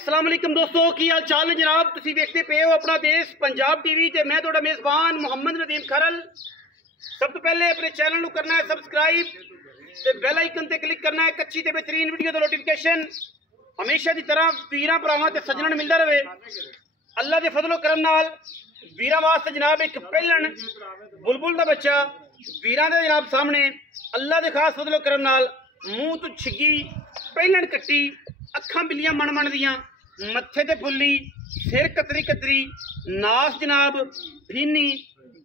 अस्सलाम वालेकुम दोस्तों, की हाल चाल है जनाब। तुसी देखते पे हो अपना देश पंजाब टीवी ते मैं थोड़ा मेज़बान मोहम्मद नदीम खरल। सब तो पहले अपने चैनल को करना है सब्सक्राइब ते बेल आइकन ते क्लिक करना है कच्ची ते बेहतरीन वीडियो दा नोटिफिकेशन हमेशा की तरह वीरां भरावां ते सज्जणां मिलता रहे। अल्लाह के फजलो करम नाल वीरां वास्ते जनाब एक पहलन बुलबुल का बच्चा वीरां दे जनाब सामने अल्लाह के खास फजलो करम नाल मूँह तो छिगी पहलन कट्टी अखां बिल्लियां मन मन दियां मत्थे ते फुल्ली सिर कतरी कतरी नास जनाब फीनी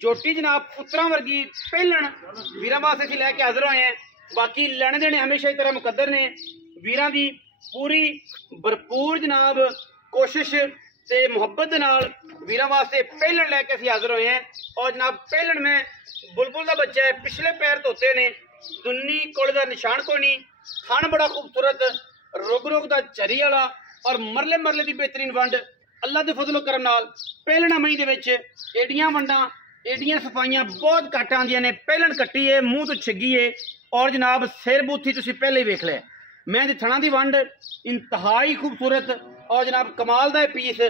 जोटी जनाब पुत्रा वर्गी पहलन वीरां वास्ते असीं लैके हाजिर होए हैं। बाकी लैने देने हमेशा की तरह मुकद्दर ने। वीरां दी पूरी भरपूर जनाब कोशिश ते मुहब्बत दे नाल वीरां वास्ते पहलन लैके असीं हाजिर होए हैं। और जनाब पहलन में बुलबुल का बच्चा है, पिछले पैर धोते ने, दुन्नी कोले का निशान कोई नहीं, थन बड़ा खूबसूरत रुग रुग का झरी वाला और मरले मरले की बेहतरीन वंड अल्लाह के फजलो करम नाल पहलना मई दे विच एडियां वंडां एडियां सफाइयां बहुत घट आंदियां ने। पहलन कट्टी है, मूँह तो छिगी है और जनाब सिर बूथी तुसीं पहले ही वेख लिया। मैं दी थणा दी वंड इंतहाई खूबसूरत और जनाब कमाल दा पीस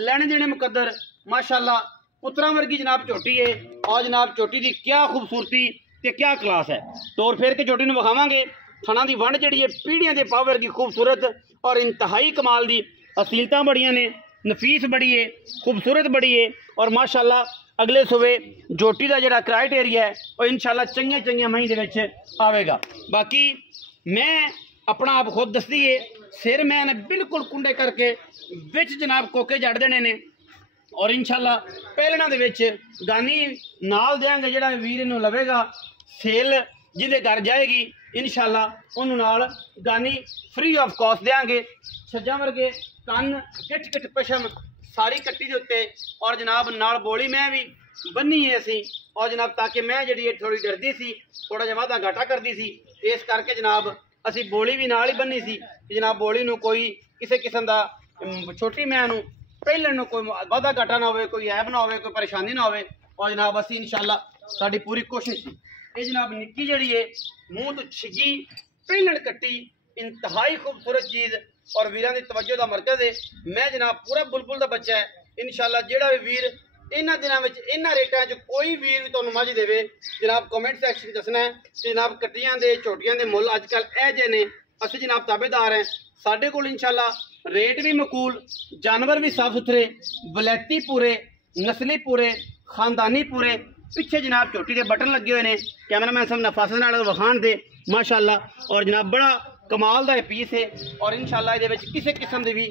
लैने देने मुकद्दर माशाअल्लाह पुत्रा वर्गी जनाब झोटी है। और जनाब झोटी की क्या खूबसूरती ते क्या क्लास है। तोड़ फेर के झोटी नूं विखावांगे। थणा दी वंड जिहड़ी है पीढ़ियां दे पावर की खूबसूरत और इंतहाई कमाल दी असीलतां बड़ियां ने, नफीस बड़ी है, खूबसूरत बड़ी है। और माशाअल्लाह अगले सूबे झोटी का जिहड़ा क्राइटेरिया है वह इंशाअल्लाह चंगियां चंगियां मई दे विच आवेगा। बाकी मैं अपना आप खुद दसदी है, सिर मैंने बिल्कुल कुंडे करके विच जनाब कोके जड़ देने ने और इंशाअल्लाह पहलना दे विच गानी नाल देंगे। जिहड़ा वीर नूं लवेगा सेल जिहदे घर जाएगी इंशाअल्लाह उन्होंने नाल गानी फ्री ऑफ कॉस्ट देंगे। छज्जा वर्गे कन किट किट पशम सारी कट्टी दे उत्ते और जनाब नाल बोली मैं भी बन्नी है असी। और जनाब ताकि मैं जी थोड़ी डरदी सी, थोड़ा जिहा वाधा घाटा करती सी, इस करके जनाब असी बोली भी नाल ही बन्नी सी कि जनाब बोली नूं कोई किसी किस्म का छोटी मैं नूं पहले नूं कोई वाधा घाटा ना हो, कोई ऐब ना हो, कोई परेशानी ना हो। और जनाब असी इंशाअल्लाह साडी पूरी कोशिश थी। ये जनाब निक्की जड़ी है मूँह तो छिगी पहलन कट्टी इंतहाई खूबसूरत चीज़ और वीरां दी तवज्जो दा मरकज़ है। मैं जनाब पूरा बुलबुल दा बच्चा है। इंशाअल्लाह जेड़ा भी वीर इन्हां दिनां विच इन्हां रेटां च कोई वीर भी तुहानूं मझ देवे जनाब कमेंट सैक्शन दसना है कि जनाब कट्टियां दे झोटियां दे मुੱਲ अजकल ए जे ने। असीं जनाब ताबेदार हैं। साडे कोल इंशाअल्लाह रेट भी मकूल, जानवर भी साफ सुथरे, वलैती पूरे, नस्ली पूरे, खानदानी पूरे। पिछे जनाब झोटी के बटन लगे हुए हैं, कैमरामैन साहब नफासत नाल वखाण दे माशाअल्लाह। और जनाब बड़ा कमाल का पीस है और इंशाअल्लाह ये किसी किस्म की भी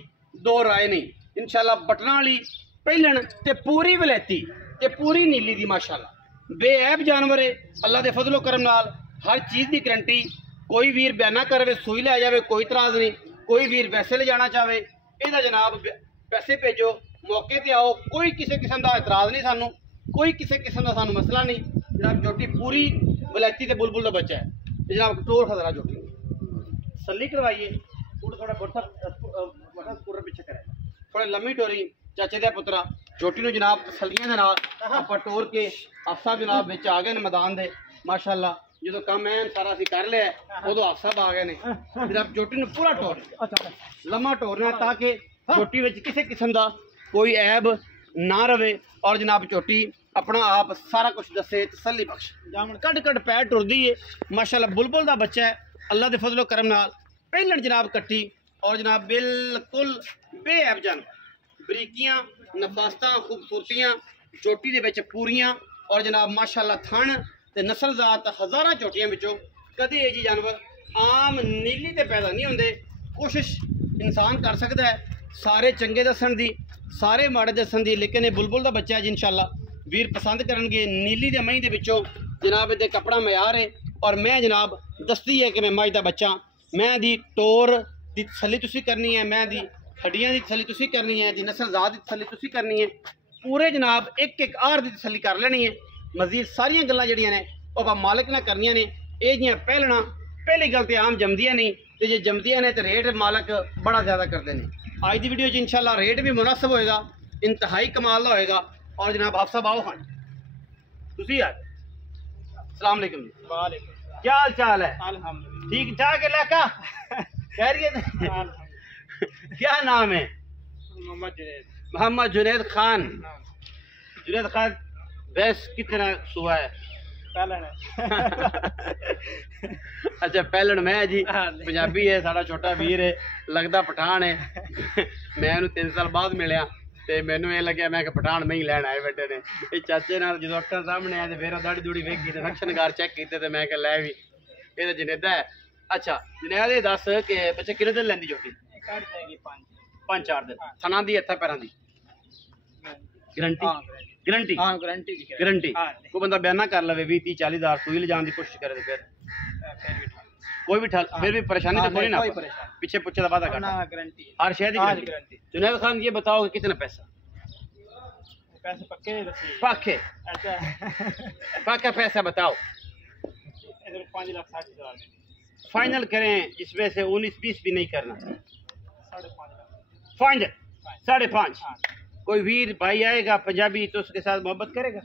दो राय नहीं। इंशाअल्लाह बटना वाली पहलन ते पूरी वलैती ते पूरी नीली दी माशाअल्लाह बेऐब जानवर है। अल्लाह के फजलो करम नाल हर चीज़ की गारंटी। कोई वीर बयाना करे सुई लै जाए कोई इतराज़ नहीं, कोई वीर वैसे ले जाना चाहे इहदा जनाब पैसे भेजो मौके पर आओ, कोई किसी किस्म का इतराज़ नहीं, सानू कोई किसी किस्म का सानू मसला नहीं। जनाब झोटी पूरी वलैती ते बुलबुल का बच्चा है। जनाब टोर खतरा झोटी सली करवाइए थोड़ा बड़ा स्कूटर पीछे करे थोड़ा लम्मी टोरी चाचे दे पुत्रा झोटी नूं जनाब तसलियां दे नाल आपां टोर के हाफसा जनाब विच आ गए ने मैदान दे माशाअल्लाह। जो काम मैं सारा असीं कर लिया उदों हाफसा आ गए ने। जनाब झोटी नूं पूरा टोर लम्मा टोरना ताकि झोटी विच किसी किस्म का कोई ऐब ना रहे और जनाब झोटी अपना आप सारा कुछ दसे तसली बख्श कट कट पैर टुरदी है माशाअल्लाह। बुलबुल का बच्चा है अल्लाह के फजलो करम नाल पहलन जनाब कट्टी और जनाब बिल्कुल बेऐब जानवर बरीकियां नफासतां खूबसूरतियां झोटी दे विच पूरियां। और जनाब माशाअल्लाह थन ते नस्ल जात हज़ारां झोटियां विचों कदे ये जी जानवर आम नीली ते पैदा नहीं होंदे। कोशिश इंसान कर सकता है सारे चंगे दसन दी सारे माड़े दसन दी, लेकिन ये बुलबुल का बच्चा है जी इंशाअल्लाह वीर पसंद करनगे। नीली दे मई दे विचों जनाब ये कपड़ा मयार है और मैं जनाब दसदी है कि मैं मई का बच्चा। मैं दी टोर दी तसली तुसी करनी है, मैं दी हड्डियां दी तसली तुसी करनी है, दी नस्ल जात दी तसली तुसी करनी है, पूरे जनाब एक एक आर दी तसली कर लेनी है। मजीद सारियां गल्लां जिहड़ियां ने ओह मालिक ने करनियां ने। ये जियां पहलना पहली गल तो आम जमदियां नहीं तो जे जमदियां ने तो रेट मालिक बड़ा ज़्यादा करते हैं। अज की वीडियो इंशाअल्लाह रेट भी मुनासिब होएगा, इंतहाई कमाल का होएगा। और जनाब आप सब आओ खान तुसी यार अस्सलाम वालेकुम जी। वालेकुम क्या हाल चाल है? अल्हम्दुलिल्लाह ठीक ठाक इलाका खैरियत क्या नाम है? मोहम्मद जुनैद खान। जुनैद खान भैंस कितना सुहा है? अच्छा पैलन मैं जी पंजाबी है, साड़ा छोटा वीर है, लगता पठान है। मैं 3 साल बाद मिलया ते मैनू ये लग्या मैं पठान में ही लैन आए बेटे ने। ये चाचे नाल जो अक्खर सामने आए फिर दाड़ी दूड़ी वेखी ते नक्शनगार चेक कीते ते मैं कहा लै भी ये तो जुनैदा है। अच्छा जुनैद ये दस के बच्चे कितने दिन लैंदी झोटी? 5-4 दिन। थना दी हत्था पैरां दी गारंटी? गारंटी गारंटी कोई बंदा बयाना कर लवे 20-30-40 हज़ार सुई ले जाने की कोशिश करे तो फिर कोई भी ठल फिर भी परेशानी तो कोई ना, पीछे पुछे का वादा करना हर शहर की गारंटी। जुनैद खान ये बताओ कि कितना पैसा? पैसे पक्के पक्के पक्का पैसा बताओ। 5,60,000 फाइनल करें जिसमें से 19-20 भी नहीं करना। 5.5 5.5। कोई वीर भाई आएगा पंजाबी तो उसके साथ मोहब्बत करेगा?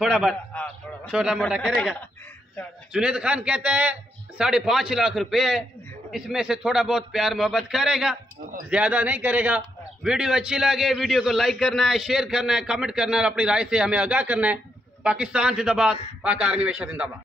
थोड़ा बहुत छोटा मोटा करेगा। जुनैद खान कहता है 5.5 लाख रुपए है, इसमें से थोड़ा बहुत प्यार मोहब्बत करेगा, ज्यादा नहीं करेगा। वीडियो अच्छी लगे वीडियो को लाइक करना है, शेयर करना है, कमेंट करना है और अपनी राय से हमें आगाह करना है। पाकिस्तान जिंदाबाद, पाक आर्मी हमेशा जिंदाबाद।